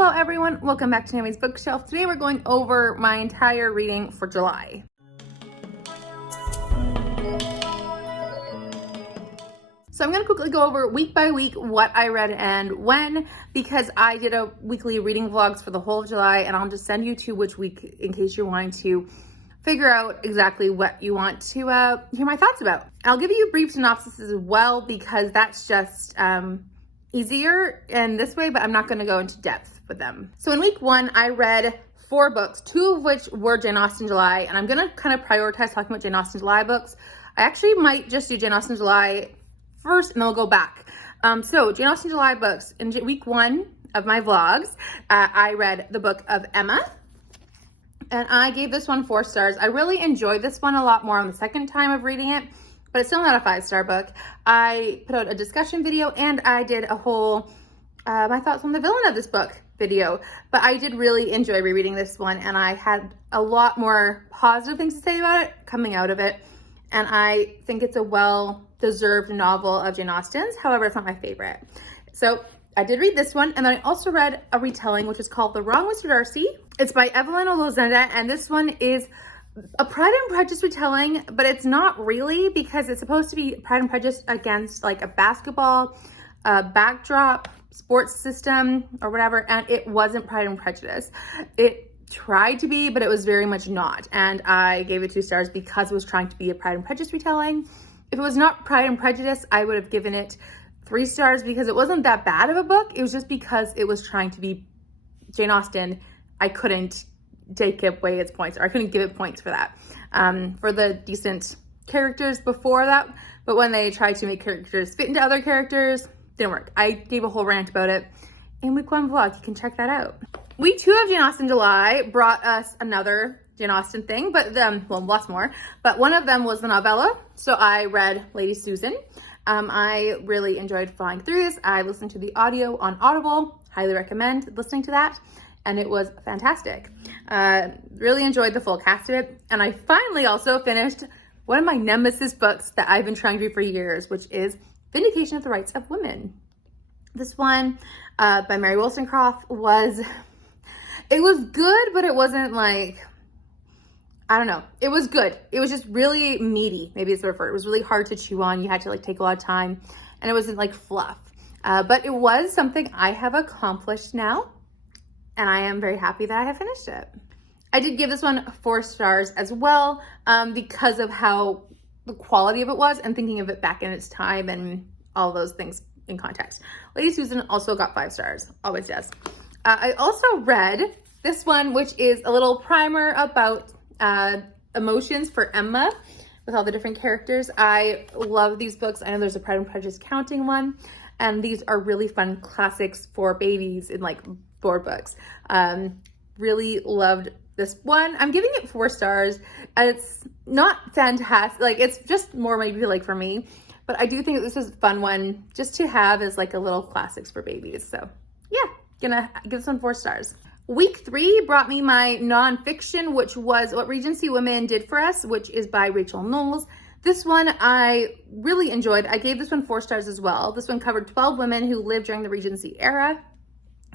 Hello everyone, welcome back to Naomi's Bookshelf. Today we're going over my entire reading for July. So I'm going to quickly go over week by week what I read and when, because I did a weekly reading vlogs for the whole of July, and I'll just send you to which week in case you're wanting to figure out exactly what you want to hear my thoughts about. I'll give you a brief synopsis as well because that's just easier in this way, but I'm not going to go into depth with them. So in week one, I read 4 books, 2 of which were Jane Austen July, and I'm going to kind of prioritize talking about Jane Austen July books. I actually might just do Jane Austen July first and then we'll go back. So Jane Austen July books. In week one of my vlogs, I read the book of Emma, and I gave this one 4 stars. I really enjoyed this one a lot more on the second time of reading it, but it's still not a 5-star book. I put out a discussion video and I did a whole my thoughts on the villain of this book video, but I did really enjoy rereading this one, and I had a lot more positive things to say about it coming out of it, and I think it's a well-deserved novel of Jane Austen's. However, it's not my favorite. So I did read this one, and then I also read a retelling which is called The Wrong Mr. Darcy. It's by Evelyn Olozenda, and this one is a Pride and Prejudice retelling, but it's not really, because it's supposed to be Pride and Prejudice against like a basketball backdrop sports system or whatever, and it wasn't Pride and Prejudice. It tried to be, but it was very much not, and I gave it 2 stars because it was trying to be a Pride and Prejudice retelling. If it was not Pride and Prejudice, I would have given it 3 stars because it wasn't that bad of a book. It was just because it was trying to be Jane Austen, I couldn't take away its points, or I couldn't give it points for that. For the decent characters before that, but when they tried to make characters fit into other characters, didn't work. I gave a whole rant about it in week 1 vlog. You can check that out. Week 2 of Jane Austen July brought us another Jane Austen thing, but well, lots more, but one of them was the novella. So I read Lady Susan. I really enjoyed flying through this. I listened to the audio on Audible, highly recommend listening to that, and it was fantastic. Really enjoyed the full cast of it, and I finally also finished one of my nemesis books that I've been trying to do for years, which is Vindication of the Rights of Women. This one by Mary Wollstonecraft was good, but it wasn't like, I don't know. It was good. It was just really meaty. Maybe it's the word for it. It was really hard to chew on. You had to like take a lot of time, and it wasn't like fluff. But it was something I have accomplished now, and I am very happy that I have finished it. I did give this one 4 stars as well, because of how the quality of it was and thinking of it back in its time and all those things in context. Lady Susan also got 5 stars, always does. I also read this one, which is a little primer about emotions for Emma with all the different characters. I love these books. I know there's a Pride and Prejudice counting one, and these are really fun classics for babies in like board books. Really loved this one. I'm giving it 4 stars. It's not fantastic. Like, it's just more maybe like for me, but I do think that this is a fun one just to have as like a little classics for babies. So yeah, gonna give this one 4 stars. Week 3 brought me my nonfiction, which was What Regency Women Did for Us, which is by Rachel Knowles. This one I really enjoyed. I gave this one 4 stars as well. This one covered 12 women who lived during the Regency era.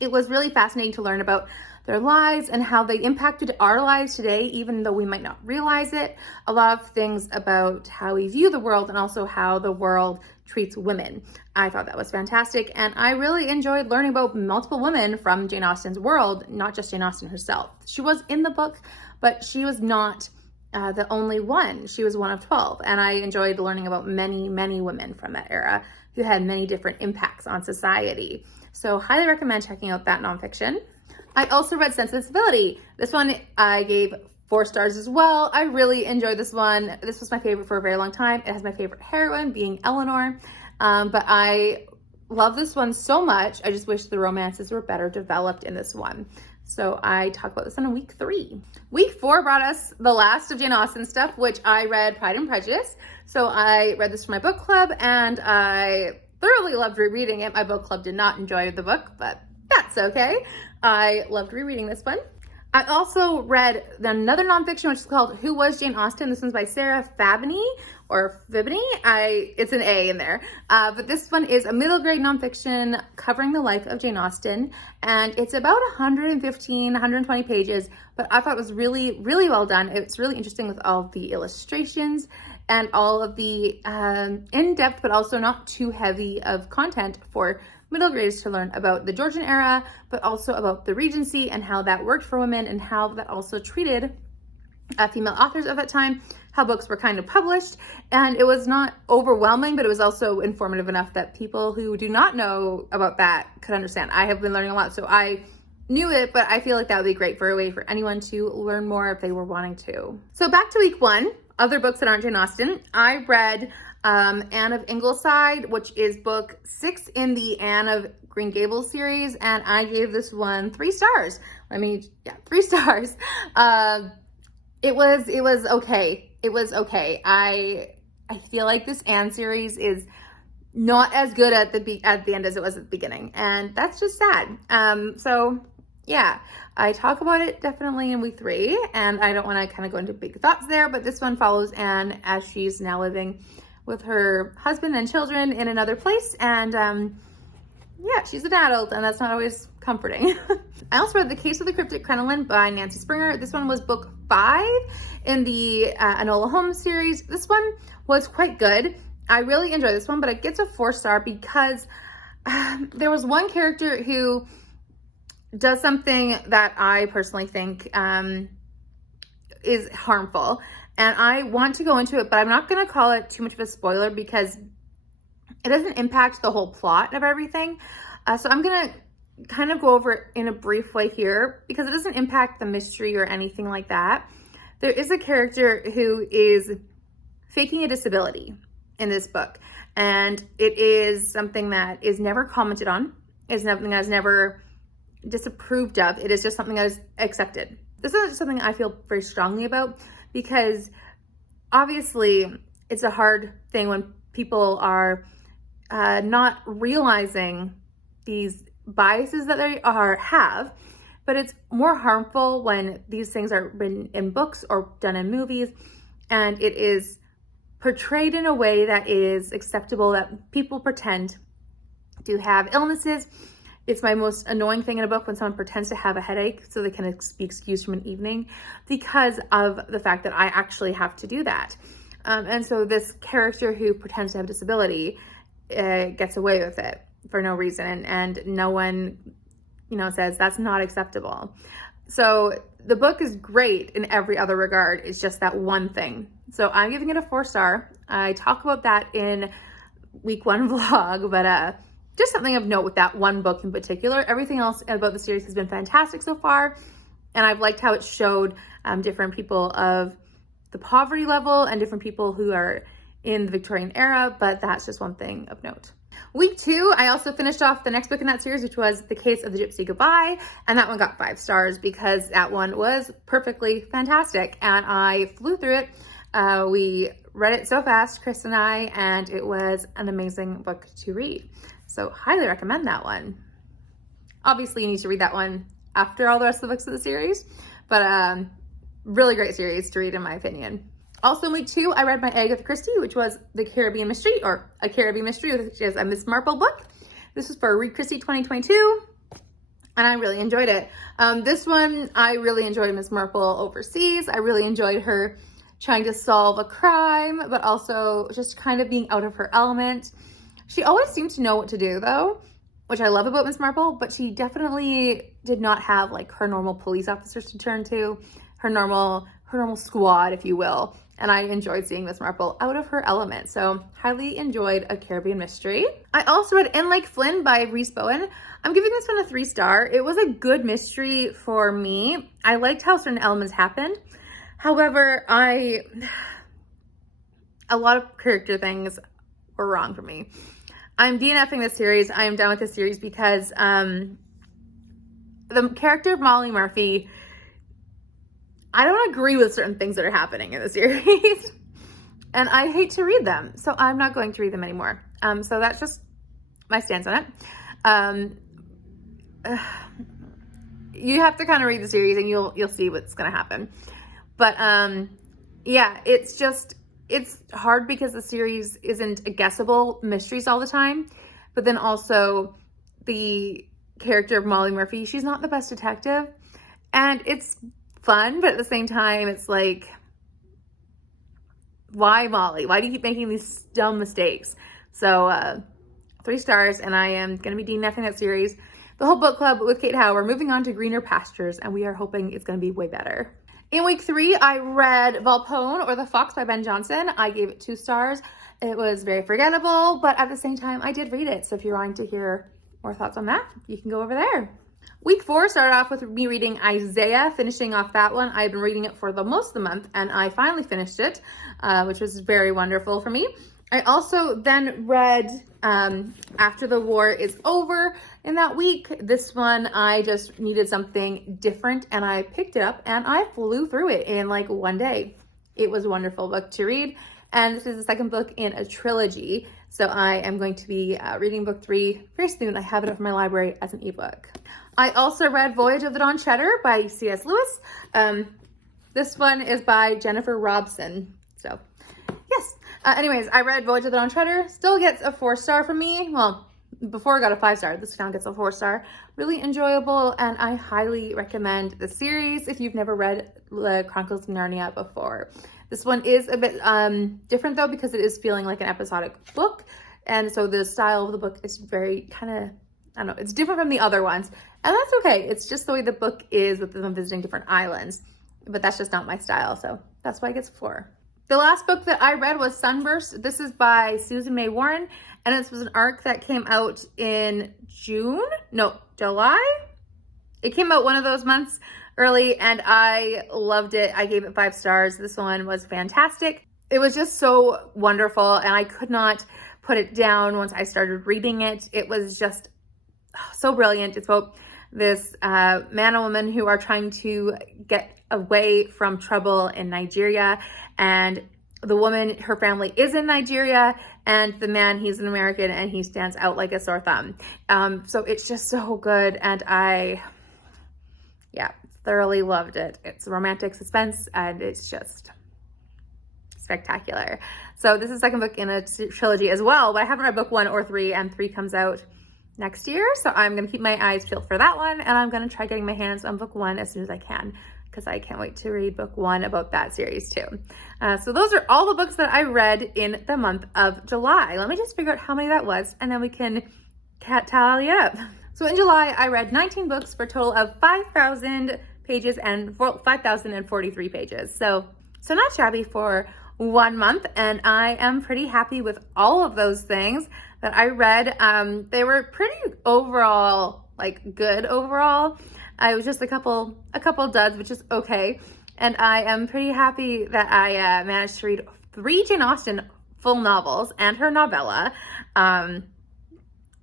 It was really fascinating to learn about their lives and how they impacted our lives today, even though we might not realize it. A lot of things about how we view the world and also how the world treats women. I thought that was fantastic, and I really enjoyed learning about multiple women from Jane Austen's world, not just Jane Austen herself. She was in the book, but she was not the only one. She was one of 12, and I enjoyed learning about many, many women from that era who had many different impacts on society. So highly recommend checking out that nonfiction. I also read Sense and Sensibility. This one I gave 4 stars as well. I really enjoyed this one. This was my favorite for a very long time. It has my favorite heroine being Eleanor, but I love this one so much. I just wish the romances were better developed in this one. So I talked about this one in week 3. Week 4 brought us the last of Jane Austen stuff, which I read Pride and Prejudice. So I read this for my book club, and I thoroughly loved rereading it. My book club did not enjoy the book, but that's okay. I loved rereading this one. I also read another nonfiction, which is called Who Was Jane Austen? This one's by Sarah Fabini, or Fiboney. It's an A in there. But this one is a middle grade nonfiction covering the life of Jane Austen. And it's about 115, 120 pages, but I thought it was really, really well done. It's really interesting with all the illustrations and all of the in-depth, but also not too heavy of content for middle graders to learn about the Georgian era, but also about the Regency and how that worked for women and how that also treated female authors of that time, how books were kind of published. And it was not overwhelming, but it was also informative enough that people who do not know about that could understand. I have been learning a lot, so I knew it, but I feel like that would be great for a way for anyone to learn more if they were wanting to. So back to week one, other books that aren't Jane Austen. I read Anne of Ingleside, which is book 6 in the Anne of Green Gables series, and I gave this one 3 stars. 3 stars. It was okay. It was okay. I feel like this Anne series is not as good at the end as it was at the beginning, and that's just sad. So yeah, I talk about it definitely in week 3, and I don't want to kind of go into big thoughts there, but this one follows Anne as she's now living with her husband and children in another place, and yeah, she's an adult, and that's not always comforting. I also read The Case of the Cryptic Crinoline by Nancy Springer. This one was book 5 in the Enola Holmes series. This one was quite good. I really enjoyed this one, but it gets a 4-star because there was one character who does something that I personally think is harmful. And I want to go into it, but I'm not going to call it too much of a spoiler because it doesn't impact the whole plot of everything. So I'm going to kind of go over it in a brief way here because it doesn't impact the mystery or anything like that. There is a character who is faking a disability in this book, and it is something that is never commented on. It's something that is never disapproved of. It is just something that is accepted. This is something I feel very strongly about because obviously it's a hard thing when people are not realizing these biases that they have, but it's more harmful when these things are written in books or done in movies and it is portrayed in a way that is acceptable, that people pretend to have illnesses. It's my most annoying thing in a book when someone pretends to have a headache so they can be excused from an evening because of the fact that I actually have to do that. And so this character who pretends to have a disability gets away with it for no reason, and no one, says that's not acceptable. So the book is great in every other regard. It's just that one thing. So I'm giving it a 4-star. I talk about that in week 1 vlog, but just something of note with that one book in particular. Everything else about the series has been fantastic so far, and I've liked how it showed different people of the poverty level and different people who are in the Victorian era, but that's just one thing of note. Week 2, I also finished off the next book in that series, which was The Case of the Gypsy Goodbye, and that one got 5 stars because that one was perfectly fantastic, and I flew through it. We read it so fast, Chris and I, and it was an amazing book to read. So highly recommend that one. Obviously you need to read that one after all the rest of the books of the series, but really great series to read in my opinion. Also in week 2, I read my Agatha Christie, which was The Caribbean Mystery, or A Caribbean Mystery, which is a Miss Marple book. This was for Read Christie 2022, and I really enjoyed it. This one, I really enjoyed Miss Marple overseas. I really enjoyed her trying to solve a crime, but also just kind of being out of her element. She always seemed to know what to do though, which I love about Miss Marple, but she definitely did not have like her normal police officers to turn to, her normal squad, if you will. And I enjoyed seeing Miss Marple out of her element. So highly enjoyed A Caribbean Mystery. I also read In Lake Flynn by Rhys Bowen. I'm giving this one a 3-star. It was a good mystery for me. I liked how certain elements happened. However, a lot of character things were wrong for me. I'm DNFing this series. I am done with this series because the character of Molly Murphy, I don't agree with certain things that are happening in the series. And I hate to read them. So I'm not going to read them anymore. So that's just my stance on it. You have to kind of read the series and you'll see what's going to happen. But yeah, it's just it's hard because the series isn't a guessable mysteries all the time, but then also the character of Molly Murphy, she's not the best detective, and it's fun, but at the same time, it's like, why Molly? Why do you keep making these dumb mistakes? So 3 stars, and I am going to be DNFing that series. The whole book club with Kate Howe. We're moving on to greener pastures, and we are hoping it's going to be way better. In week 3, I read Volpone, or The Fox by Ben Jonson. I gave it 2 stars. It was very forgettable, but at the same time, I did read it. So if you're wanting to hear more thoughts on that, you can go over there. Week 4 started off with me reading Isaiah, finishing off that one. I've been reading it for the most of the month, and I finally finished it, which was very wonderful for me. I also then read After the War is Over in that week. This one, I just needed something different, and I picked it up, and I flew through it in like one day. It was a wonderful book to read, and this is the second book in a trilogy. So I am going to be reading book 3 very soon. I have it up in my library as an ebook. I also read Voyage of the Dawn Treader by C.S. Lewis. This one is by Jennifer Robson. So yes. Anyways, I read Voyage of the Dawn Treader. Still gets a 4-star from me. Well, before I got a 5-star, this now gets a 4-star. Really enjoyable, and I highly recommend the series if you've never read the Chronicles of Narnia before. This one is a bit different though, because it is feeling like an episodic book. And so the style of the book is very kind of, I don't know, it's different from the other ones. And that's okay. It's just the way the book is with them visiting different islands. But that's just not my style. So that's why it gets a 4. The last book that I read was Sunburst. This is by Susan May Warren. And this was an arc that came out in July. It came out one of those months early, and I loved it. I gave it 5 stars. This one was fantastic. It was just so wonderful, and I could not put it down once I started reading it. It was just so brilliant. It's about this man and woman who are trying to get away from trouble in Nigeria, and the woman, her family is in Nigeria, and the man, he's an American, and he stands out like a sore thumb. So it's just so good, and I thoroughly loved it. It's romantic suspense, and it's just spectacular. So this is the second book in a trilogy as well, but I haven't read book 1 or 3, and 3 comes out next year. So I'm going to keep my eyes peeled for that one, and I'm going to try getting my hands on book 1 as soon as I can, because I can't wait to read book 1 about that series too. So those are all the books that I read in the month of July. Let me just figure out how many that was, and then we can tally it up. So in July, I read 19 books for a total of 5,000 pages and 5,043 pages. So not shabby for 1 month, and I am pretty happy with all of those things that I read. They were pretty overall, like good overall. I was just a couple duds, which is okay. And I am pretty happy that I managed to read 3 Jane Austen full novels and her novella. I'm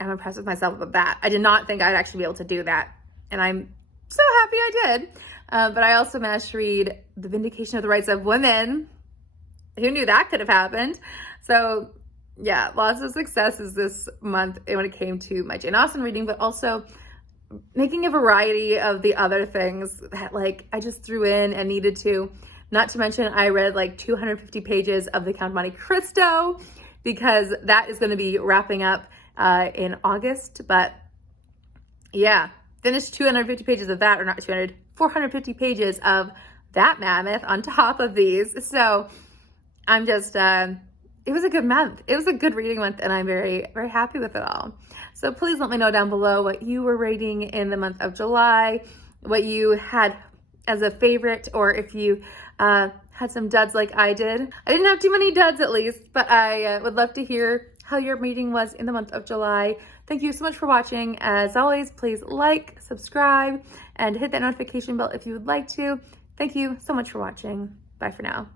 impressed with myself about that. I did not think I'd actually be able to do that, and I'm so happy I did. But I also managed to read The Vindication of the Rights of Women. Who knew that could have happened? So yeah, lots of successes this month when it came to my Jane Austen reading, but also making a variety of the other things that like I just threw in and needed to. Not to mention I read like 250 pages of The Count of Monte Cristo, because that is going to be wrapping up in August. But yeah, finished 250 pages of that, or not 200, 450 pages of that mammoth on top of these. So I'm just, it was a good month. It was a good reading month, and I'm very, very happy with it all. So please let me know down below what you were reading in the month of July, what you had as a favorite, or if you had some duds like I did. I didn't have too many duds at least, but I would love to hear how your reading was in the month of July. Thank you so much for watching. As always, please like, subscribe, and hit that notification bell if you would like to. Thank you so much for watching. Bye for now.